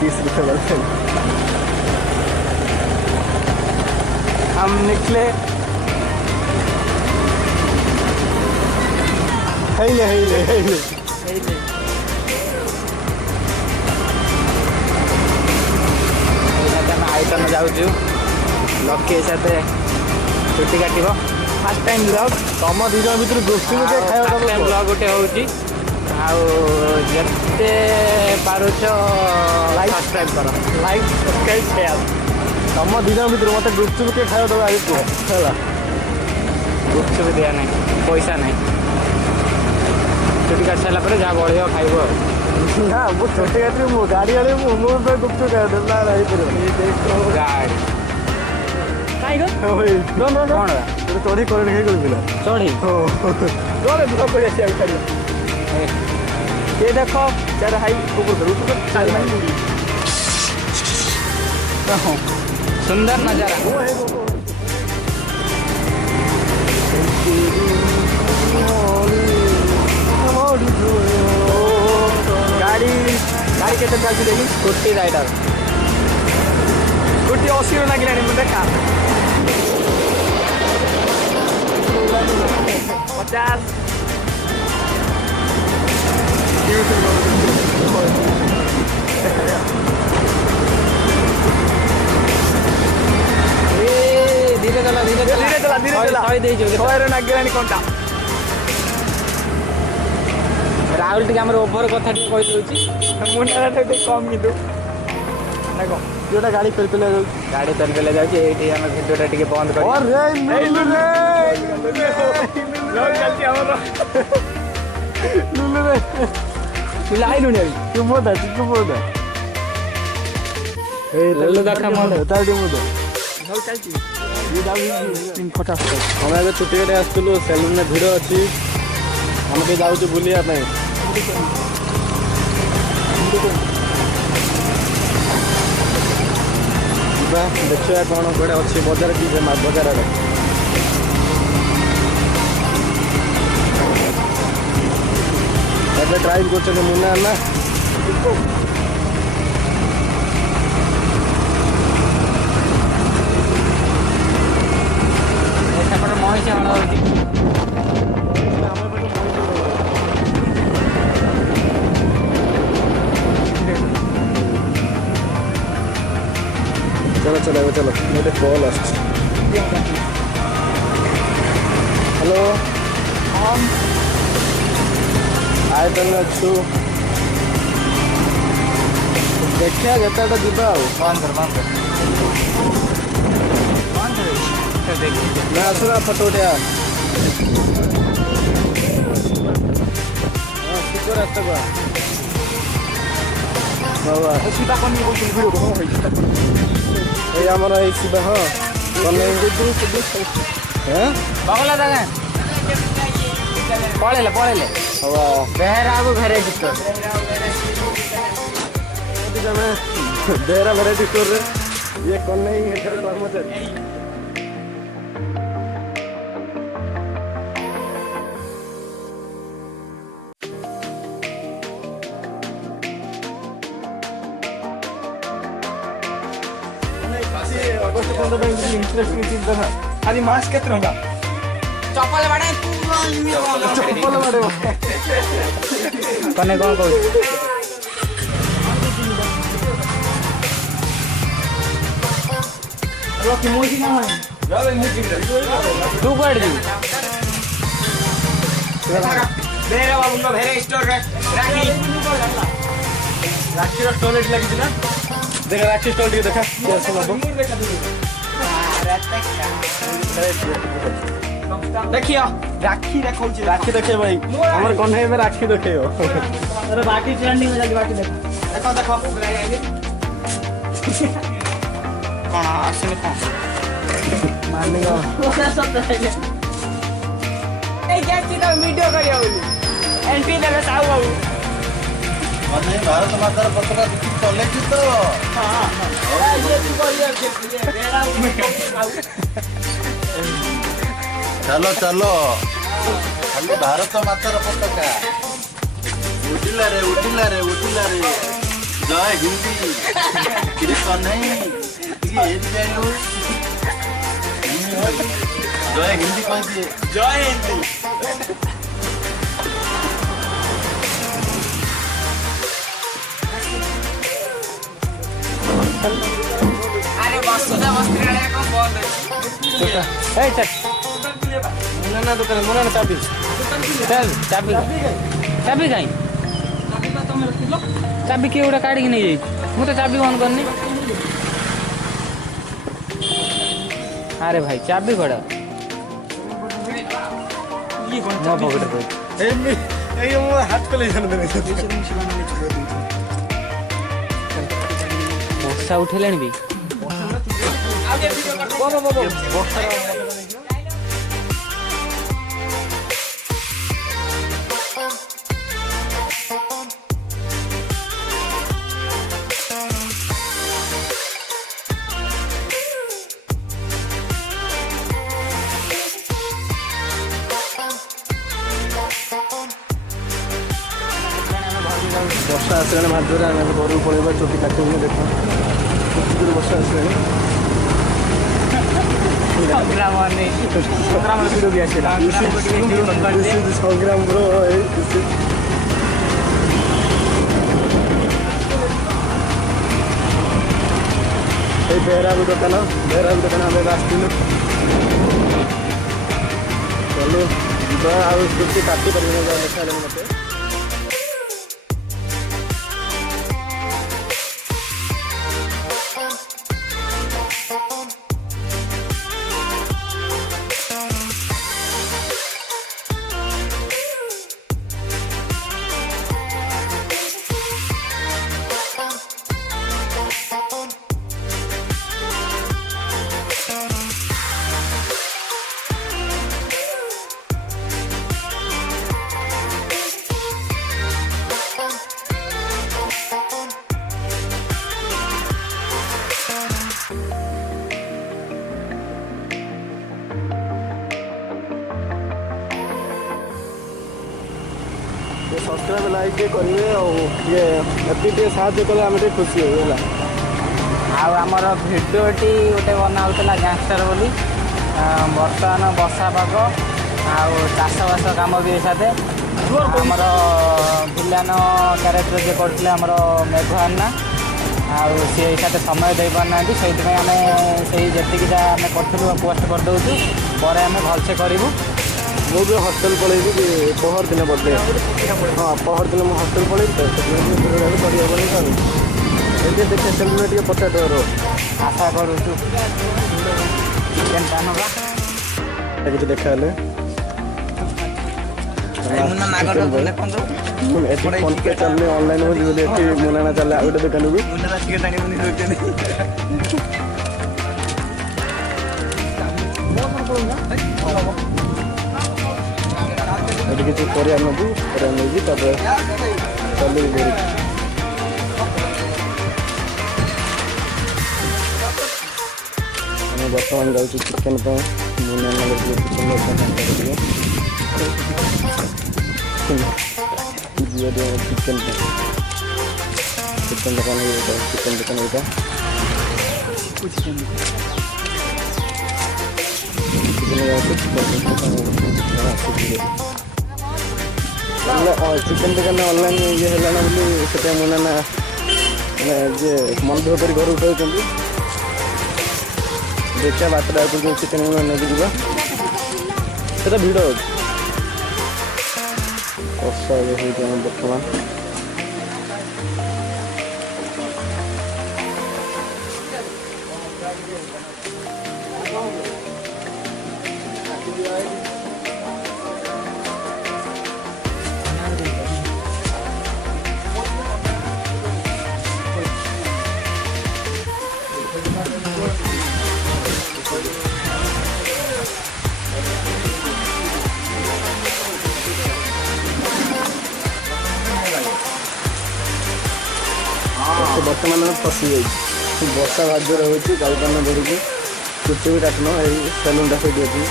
30 रुपये हम निकले आइटम जाऊँ लकी साथ छुट्टी काट फास्ट टाइम ब्लॉग तुम दिज भर गुपचुप फास्ट टाइम ब्लॉग गोटे होती आते पारुछ लाइक सब्सक्राइब कर लाइक सब्सक्राइब शेयर तुम दिज भर मत गुपचुप के खाया दबा आज कह गुपचुप दिया नहीं पैसा नहीं छुट्टी काट सारा पर जहाँ बढ़िया खाइब ना वो छोटे गाड़ी मो गाड़ी आड़े मो गुपचुप खाया गाड़ी चढ़ी कर चढ़ी ये देख चार हाई सुंदर नजारा गाड़ी गाड़ी के चलती देखी स्कूटी राइडर स्कूटी 80 लगे देखा 50 धीरे चला कंटा राहुल टी ओभर कथा मुझे कम कि जोटा गाड़ी पेल पेले गाड़ी पेल पेले जाए भिडियोटा टे बंद हमें छुट्टी कटे आसलु सेलून में भिड़ अच्छी हम के जाऊँ बुलाया देखिए कौन कड़े अच्छी बजार की बजार आड़े ଏବେ ड्राइव कर मुन्ना ना चलो चलो चलो मेरे कॉल हेलो आए तो अच्छु देखिए जितेटा जीवा ना आसना फोटो उठा रास्ता को आमर शिवा हाँ बगला जगह पड़े पड़े Behera variety store Behera variety store ये कौन कर्मचारी अगस्त 15 इंटरेस्टिंग चीज देखा खाली मास के तरंगा चप्पल बाड़े चप्पल बाड़े कने कौन कहू रोकी मोजी ना है जावे मोजी तू कट दी बेरे बाबू का भेरे स्टोर रे राखी स्टोरेज लगी ना देखा राखी स्टोर टिके देखा कैसे बाबू देखियो राखी देखौ छी राखी देखे भाई हमर कन्हई में राखी देखे हो अरे बाकी ट्रेंडिंग में जाके बाकी देखो देखो कौन आसने कौन मारने का ए गैस तो वीडियो करियो एंट्री देबे साउ बाबू नहीं भारत माता पताका चले की तो हां ये तू करियो चलो चलो खाली भारत मातार पताका उठिला रे जय हिंदी किरे नहीं ये जानो जय हिंदी कह दिए जय हिंदी अरे बसुदा वस्त्रालय को बंद ए चल मुन्ना दुकान मुन्ना चाबी चल चाबी चाबी कहीं चाबी किए गोटे काढ़ी नहीं जाई मु तो चाबी ऑन करनी अरे भाई चाबी कड़ा मो पकेट को हाथ को ले जाने ବର୍ଷା ଉଠେଇଲାଣି ବି ବର୍ଷା ଆସିଲାଣି ଭାଦ୍ରରେ ଆମେ ଘରକୁ ପଳେଇବା ଚୁଟି କାଟିବୁନି ଦେଖ ବର୍ଷା ଆସିଲାଣି ଭିଡ଼ିଓ ବି ଆସିଲା ସଂଗ୍ରାମର ଏଇ ବେହେରାବି ଦୋକାନ ଆମେ ଆସିଥିଲୁ ଚାଲୁ ଯିବା ଆଉ ଚୁଟି କାଟି ପାରିବୁନି ଦେଖା ହେଲାଣି ମୋତେ सब्सक्राइब लाइक करेंगे और ये एति साहय कले आम खुशी होगा ଆଉ ଆମର ଭିଡ଼ିଓଟି ଗୋଟେ ବନାଉଥିଲା ଗ୍ୟାଙ୍ଗଷ୍ଟର ବୋଲି ବର୍ତ୍ତମାନ ବର୍ଷା ପାଗ ଆଉ ଚାଷବାସ କାମ ବି ସାଥେ ଆମର ଭିଲାନ କ୍ୟାରେକ୍ଟର ଯିଏ କରୁଥିଲେ ଆମର ମେଘ ଆନ୍ନା ଆଉ ସିଏ ଏଇ ସାଥେ ସମୟ ଦେଇପାରୁନାହାନ୍ତି ସେଇଥିପାଇଁ ଆମେ ସେଇ ଯେତିକି ଯାହା ଆମେ କରିଥିଲୁ ପୋଷ୍ଟ କରିଦେଉଛୁ ପରେ ଆମେ ଭଲସେ କରିବୁ ମୁଁ ବି ହଷ୍ଟେଲ ପଳେଇବି ପହର ଦିନ ବୋଧେ ହଁ ପହର ଦିନ ମୁଁ ହଷ୍ଟେଲ ପଳେଇବି ତ ସେଥିପାଇଁ କରିହେବନି ତ ଏଠି ଦେଖେ ସେଲୁନ ଟିକେ ପଚାରିଦେବାର ଆଶା କରୁଛୁ ଚିକେନ୍ ନେବା କିଛି ଦେଖା ହେଲେ ଏଠି ଫୋନ୍ ପେ ଚାଲୁନି ଅନଲାଇନ୍ ହେଉଛି ବୋଲି ଏଠି ମୁନାନା ଚାଲେ ଆଉ ଗୋଟେ ଦୋକାନକୁ ଏଠି କିଛି ପରିବା ନେବୁ ପରିବା ନେଇକି ତାପରେ ଚାଲିବୁ ଘରକୁ ଆମେ ବର୍ତ୍ତମାନ ଯାଉଛୁ ଚିକେନ୍ ପାଇଁ ମୁନାନା ଚିକେନ୍ ଚିକେନ୍ ଦୋକାନ ଚିକେନ୍ ଦୋକାନ ଏଇଟା चिकेन दुकान ऑनलाइन ये है बोली से मुनाना मैंने जे मन दुख कर घर उठाऊँ देखिए बाटर आगे जो चिकेन नहीं जा भिड़ वर्षा बर्तमान बर्तमान फसी जाइए वर्षा भाग्य रोचे जापान धरिकी चुटी भी काटन यही सेलुनटा से अच्छी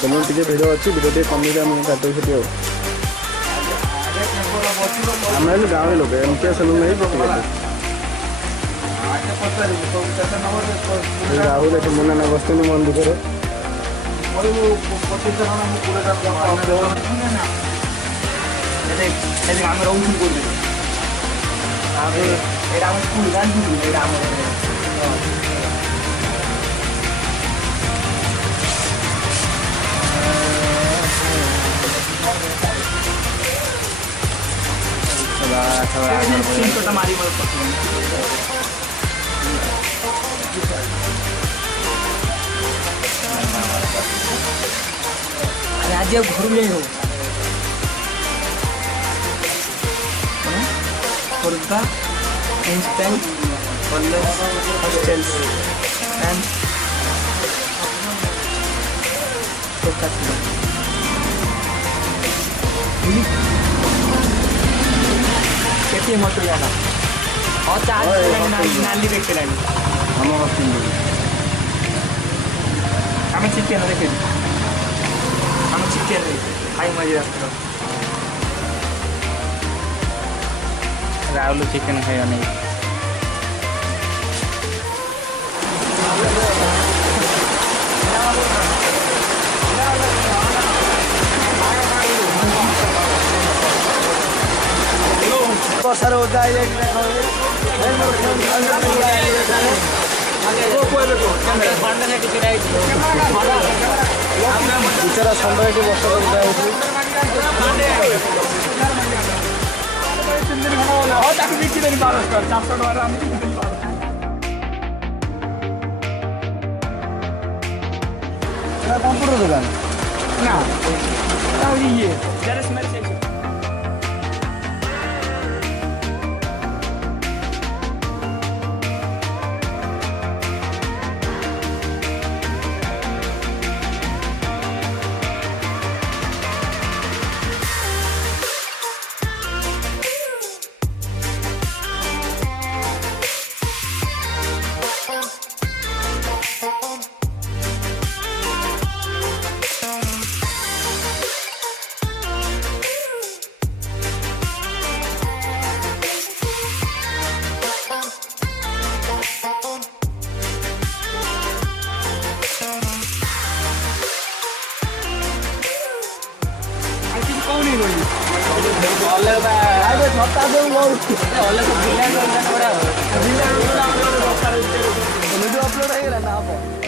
सेलुन टे भिड़ अच्छी भिड़ टे कमी काटू से ଆମେ ହେଲୁ ଗାଁରେ ଲୋକ ଏମିତିଆ ସେଲୁନ ନେଇ ପକେଇଲେ ରାହୁଲ ଏଠି ମୁନା ନା ବସିଛନ୍ତି ମନ ଦୁଃଖରେ ଆମେ ରହୁଛୁ କୋଉଠି ଏଇଟା ଆମ ସ୍କୁଲ ଜାଣିଛୁ ଏଇଟା ଆମର ମାରି ଆଜି ଆଉ ଘରକୁ ଯାଇ ହବ Khordha instant college hostel and କେତେ ମଟର ଜାଗା ହଁ ନାଲି ଦେଖିଲାଣି ଆମ ହଷ୍ଟେଲ ଆମେ ଚିକେନ ଦେଖିଲୁ ଆମେ ଚିକେନ ଖାଇ ମଜି ରାସ୍ତାର ରାହୁଲ ଚିକେନ ଖାଇବା ନେଇ ବର୍ଷାରେ ଓଦା ବିଚାରା ଷଣ୍ଢ ଏଠି ବର୍ଷା ଓଦା ହେଉଛି ତାକୁ ବିକିଦେଲି 1200 400 ଟଙ୍କା ଆମେ ବିକିଦେଲି କମ୍ପ୍ୟୁଟର ଦୋକାନ ନା ଇଏ ଜେରକ୍ସ ମାରି ଅପଲୋଡ଼ ହେଇଗଲା ନା ହବ